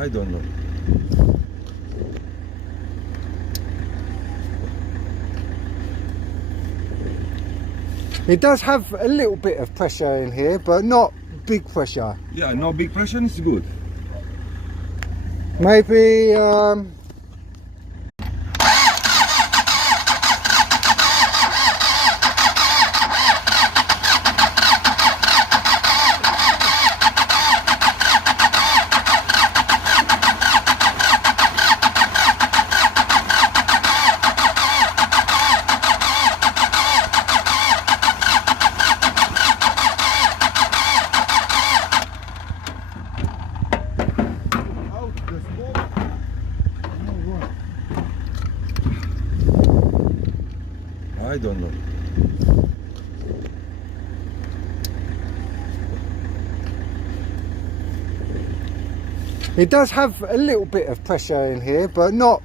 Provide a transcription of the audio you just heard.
I don't know. It does have a little bit of pressure in here, but not big pressure. Yeah, no big pressure is good. Maybe I don't know. it does have a little bit of pressure in here, but not